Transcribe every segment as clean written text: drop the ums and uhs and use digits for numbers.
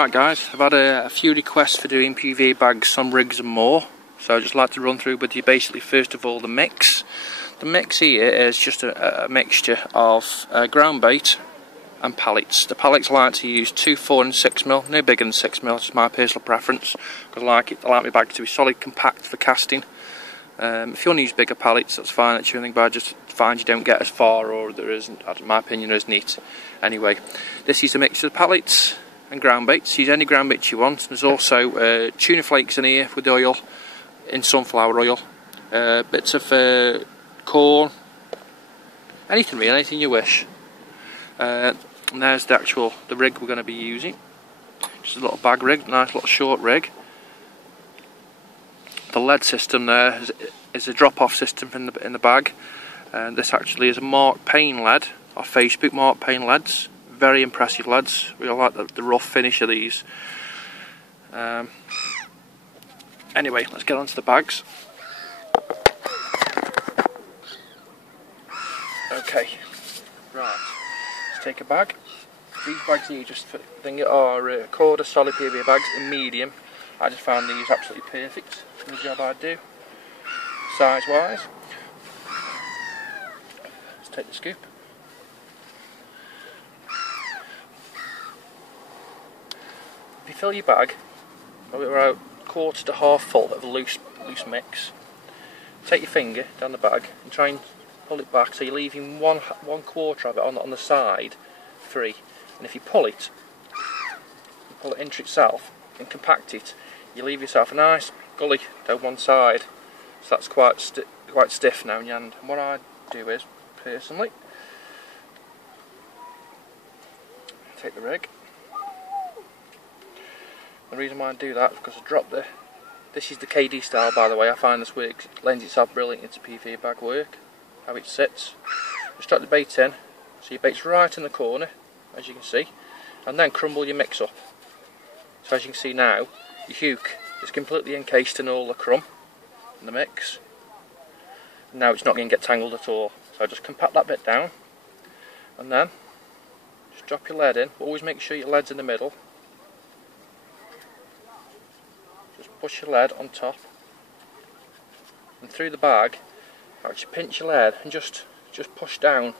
Right guys, I've had a few requests for doing PVA bags, some rigs and more. So I'd just like to run through with you basically first of all the mix. The mix here is just a mixture of ground bait and pallets. The pallets I like to use 2, 4 and 6mm, no bigger than 6mm, it's my personal preference. Because I like my bags to be solid, compact for casting. If you want to use bigger pallets, that's fine, that's your thing, but I just find you don't get as far, or there isn't, in my opinion, as neat. Anyway, this is a mixture of pallets and ground baits. Use any ground baits you want. There's also tuna flakes in here with oil, in sunflower oil, bits of corn, anything really, anything you wish. And there's the rig we're going to be using. Just a little bag rig, nice little short rig. The lead system there is a drop-off system in the bag, and this actually is a Mark Payne lead off Facebook. Mark Payne leads, very impressive leads. We all like the rough finish of these. Anyway, let's get on to the bags. Okay, right. Let's take a bag. These bags here are Korda solid PVA bags in medium. I just found these absolutely perfect for the job I do, size wise. Let's take the scoop. If you fill your bag about quarter to half full of a loose mix, take your finger down the bag and try and pull it back so you're leaving one quarter of it on the side free. And if you pull it into itself and compact it, you leave yourself a nice gully down one side. So that's quite stiff now in your hand. And what I do is, personally, take the rig. The reason why I do that is because I drop this is the KD style, by the way. I find this work lends itself brilliant into PVA bag work, how it sits. Just drop the bait in, so your bait's right in the corner, as you can see, and then crumble your mix up. So as you can see now, your hook is completely encased in all the crumb in the mix. Now it's not going to get tangled at all. So just compact that bit down, and then just drop your lead in. Always make sure your lead's in the middle. Just push your lead on top and through the bag. Actually pinch your lead and just push down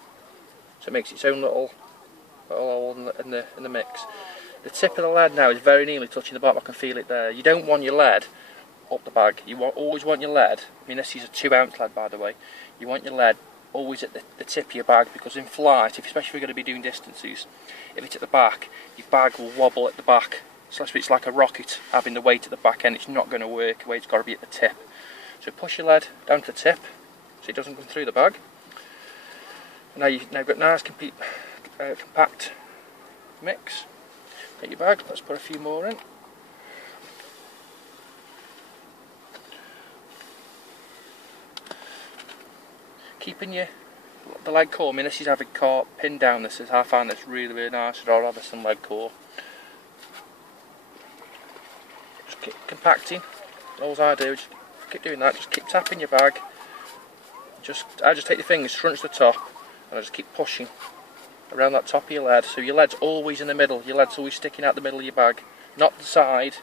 so it makes its own little hole in the mix. The tip of the lead now is very nearly touching the bottom. I can feel it there. You don't want your lead up the bag. You always want your lead. I mean, this is a 2-ounce lead, by the way. You want your lead always at the tip of your bag, because in flight, especially if you're going to be doing distances, if it's at the back, your bag will wobble at the back. So it's like a rocket having the weight at the back end. It's not going to work. The weight's got to be at the tip. So push your lead down to the tip so it doesn't come through the bag. Now you've got nice compact mix. Get your bag, let's put a few more in. Keeping the lead core, I mean, this is having core pinned down. I find this really nice. I'd rather some lead core. Just keep compacting. All I do is keep doing that. Just keep tapping your bag. I just take the fingers, scrunch the top, and I just keep pushing around that top of your lead, so your lead's always in the middle. Your lead's always sticking out the middle of your bag, not the side,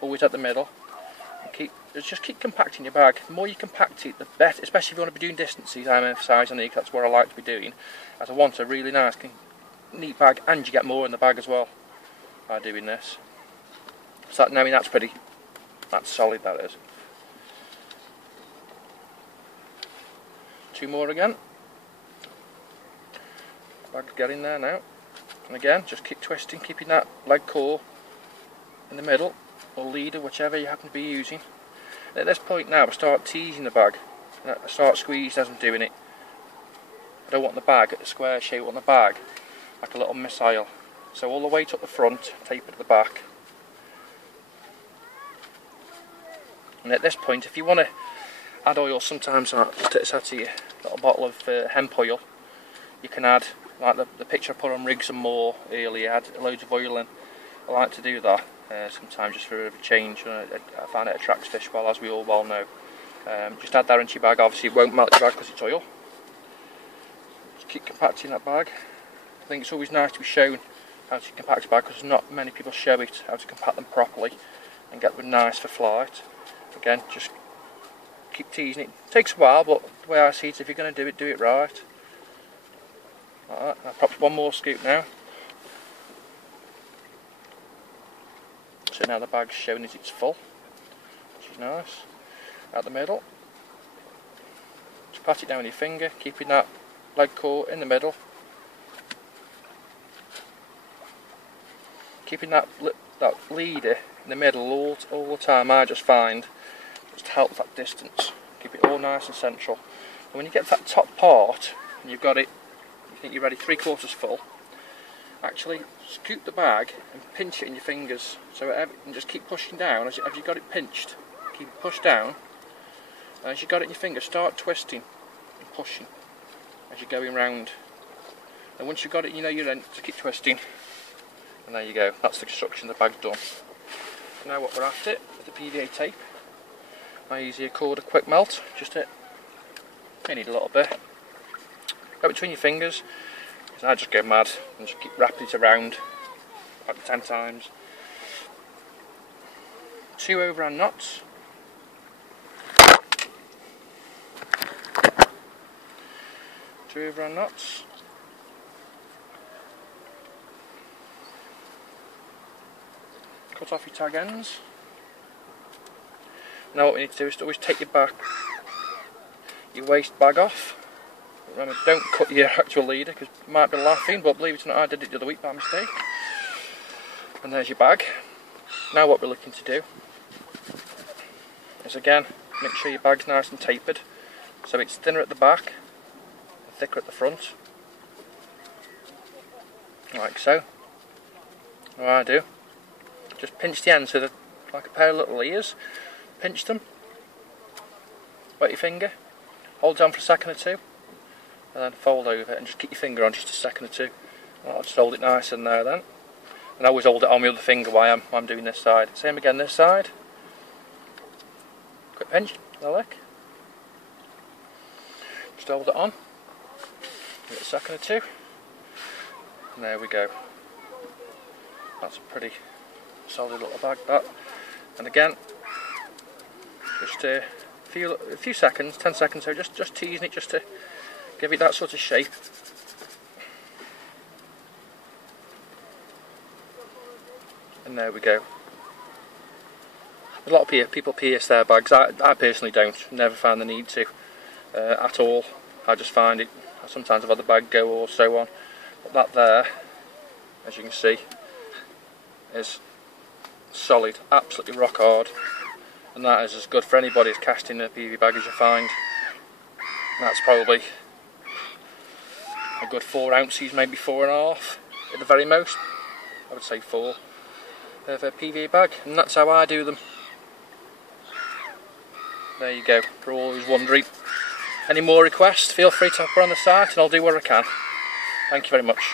always at the middle. And just keep compacting your bag. The more you compact it, the better, especially if you want to be doing distances. I'm emphasising it, that's what I like to be doing, as I want a really nice, neat bag, and you get more in the bag as well by doing this. So I mean, that's solid, that is. 2 more again. Bag's getting there now, and again just keep twisting, keeping that lead core in the middle, or leader, whichever you happen to be using. And at this point now I start teasing the bag, I start squeezing as I'm doing it. I don't want the bag at the square shape, I want the bag like a little missile, so all the weight up the front, tape it at the back. And at this point, if you want to add oil, sometimes just out to your little bottle of hemp oil, you can add, like the picture I put on Rigs and More earlier, add loads of oil in. I like to do that sometimes just for a bit of a change, and I find it attracts fish well, as we all well know. Just add that into your bag. Obviously it won't melt your bag because it's oil. Just keep compacting that bag. I think it's always nice to be shown how to compact a bag, because not many people show it how to compact them properly and get them nice for flight. Again, just keep teasing it. It takes a while, but the way I see it, if you're going to do it right. Like that. Now perhaps one more scoop now. So now the bag's showing as it's full, which is nice. Out the middle. Just pat it down with your finger, keeping that leg core in the middle. Keeping that leader in the middle all the time, I just find, just helps that distance. Keep it all nice and central. And when you get to that top part, and you've got it, you think you're ready 3/4 full, actually scoop the bag and pinch it in your fingers. So and just keep pushing down as you got it pinched. Keep it pushed down. And as you got it in your fingers, start twisting and pushing as you're going round. And once you've got it, you know you're in, just keep twisting. And there you go, that's the construction, the bag's done. Now what we're after is the PVA tape. I use the Accorda Quick Melt, just it. You need a little bit. Go between your fingers, because I just go mad and just keep wrapping it around like 10 times. 2 overhand knots. Two overhand knots. Cut off your tag ends. Now what we need to do is to always take your waist bag off. Remember, don't cut your actual leader, because you might be laughing, but believe it or not, I did it the other week by mistake. And there's your bag. Now what we're looking to do is, again, make sure your bag's nice and tapered, so it's thinner at the back and thicker at the front, like so. What I do, just pinch the ends with like a pair of little ears, pinch them, wet your finger, hold down for a second or two, and then fold over and just keep your finger on just a second or two. I'll just hold it nice in there then. And I always hold it on my other finger while I'm doing this side. Same again this side. Quick pinch, the lick. Just hold it on. Give it a second or two. And there we go. That's a pretty solid little bag, that. And again, just a few seconds, 10 seconds, so just teasing it just to give it that sort of shape. And there we go. A lot of people pierce their bags. I personally don't. Never found the need to at all. I just find it, sometimes I've had the bag go or so on. But that there, as you can see, is solid, absolutely rock hard. And that is as good for anybody who's casting a PV bag as you find. And that's probably a good 4 ounces, maybe 4.5 at the very most. I would say 4 of a PVA bag, and that's how I do them. There you go, for all who's wondering. Any more requests, feel free to put on the site and I'll do what I can. Thank you very much.